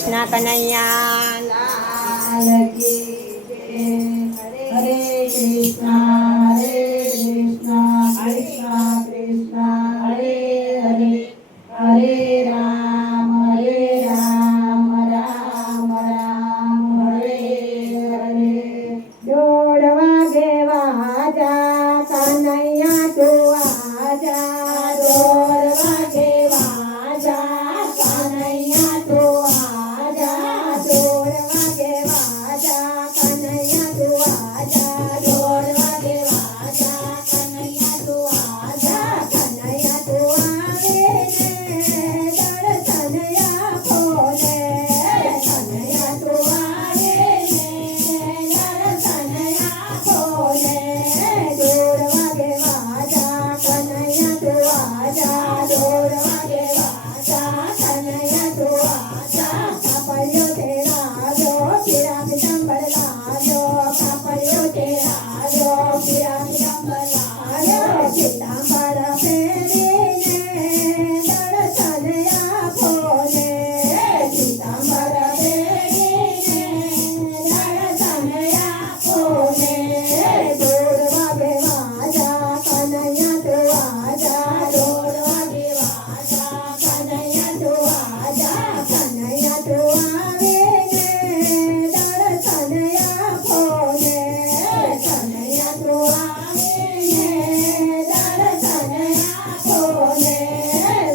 કૃષ્ણ કનૈયા લાલ કી જય. હરે કૃષ્ણ કૃષ્ણ કૃષ્ણ હરે હરે, હરે રામ રામ રામ હરે હરે. દોઢ વાગે વાજા કનૈયા તું આજા, દોઢ વાગે વાજા કનૈયા તું આજા, દોઢ વાગે વાજા કનૈયા તું આજા, દોઢ વાગે વાજા કનૈયા તું આજા. કનૈયા તું આવે ને દર્શન આપો ને, કનૈયા તું આવે ને દર્શન આપો ને. દોઢ વાગે વાજા કનૈયા તું આજા, દોઢ વાગે વાજા કનૈયા તું આજા. કાપડ્યો તે રાજો પીળા પીતાંબર લાજો, કાપડ્યો તે રાજો પીળા પીતાંબર લાજો. પીતાંબર પહેરીને દર્શન આપો ને, પીતાંબર પહેરીને દર્શન આપો ને. દોઢ વાગે વાજા કનૈયા તું આજા, દોઢ વાગે વાજા કનૈયા તું આજા. કનૈયા તું આવે ને દર્શન આપો ને, કનૈયા તું આવે ને દર્શન આપો ને.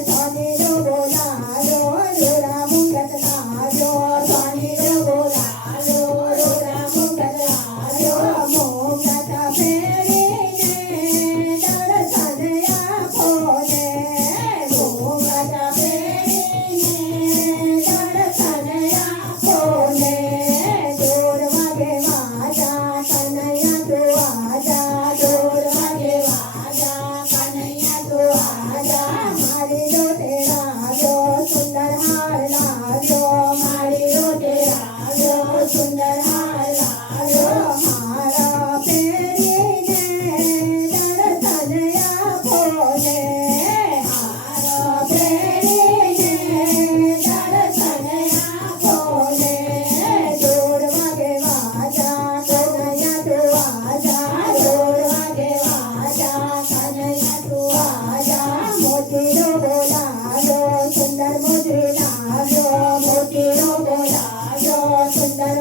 સ્વામીનો બોલાલો લોલા મુંગટ લાજો, સ્વામીનો બોલાલો લોલા મુંગટ લાજો. મુંગટ પહેરીને દર્શન આપો ને, મુંગટ પહેરીને દર્શન આપો ને. દોઢ વાગે વાજા કનૈયા તું આજા, દોઢ વાગે વાજા કનૈયા તું આજા. મારી રોટે રાજો સુંદર હાર લાજો, મારી રોટે રાજો સુંદર હાર લાજો. હાર પહેરીને દર્શન આપો ને, હાર પહેરીને દર્શન આપો ને. દોઢ વાગે વાજા કનૈયા તું આજા, દોઢ વાગે વાજા કનૈયા તું આજા. મોતીનો બોલાજો સુંદર મોતી લાજો, મોતીનો બોલાજો સુંદર